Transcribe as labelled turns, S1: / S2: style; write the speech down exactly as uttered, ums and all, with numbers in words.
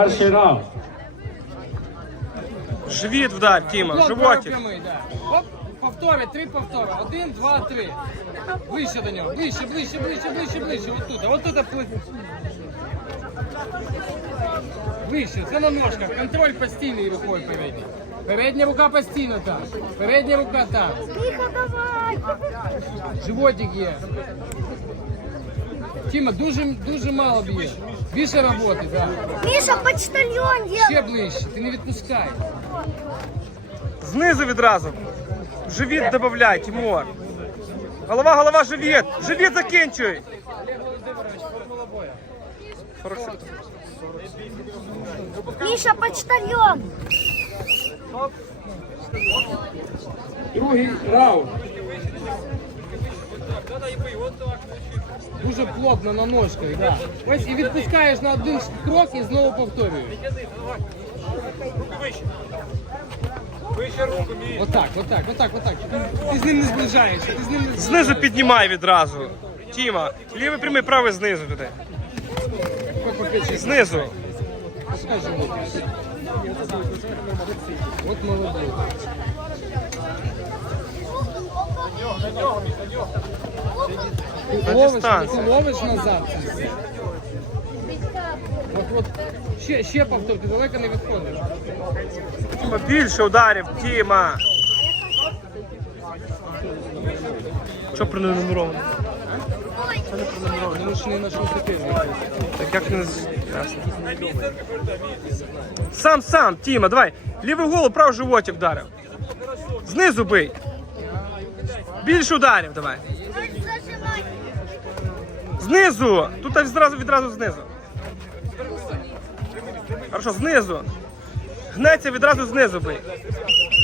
S1: Перший раунд.
S2: Живіт вдарь, Тіма,
S3: Уклон
S2: животик.
S3: прямий, да. Оп, повтори, три повтори. Один, два, три. Ближче до нього. Ближче, ближче, ближче, ближче, ближче. От тут, от тут. Ближче, це на ножках. Контроль постійний рукою передній. Передня рука постійно там. Передня рука там.
S4: Тихо, давай!
S3: Животик є. Тіма, дуже, дуже мало б'є. Більше роботи, так.
S4: Миша, почтальон
S3: Ще
S4: делает!
S3: ближче, ти не відпускай.
S2: Знизу відразу. Живіт додай, Тимур. Голова, голова, живіт. Живіт закінчуй. сорок секунд.
S4: Миша, почтальон!
S1: Другий раунд.
S3: Дуже плотно на ножках, да. Ось і відпускаєш на один крок і знову повторюєш. Отак, отак, отак, отак. Ти з ним не зближаєшся, ти з ним не
S2: Знизу піднімай відразу. Тіма, лівий прямий, правий знизу туди.
S3: зближаєшся.
S2: Знизу.
S3: Пускай живот. От молодець. Ти
S2: На
S3: ловиш,
S2: дистанції.
S3: ти ловиш назад. От, от. Ще, ще повтор, ти далеко не відходиш.
S2: Тіма, більше ударів, Тіма. Що пронумеровано?
S3: Ми ж не нашому супернику.
S2: Так як не з- ясно. Сам, сам, Тіма, давай. Лівий голову, правий животик вдарив. Знизу бий. Більше ударів давай. Знизу. Тут відразу, відразу знизу. Хорошо, знизу. Гнеться відразу знизу бий.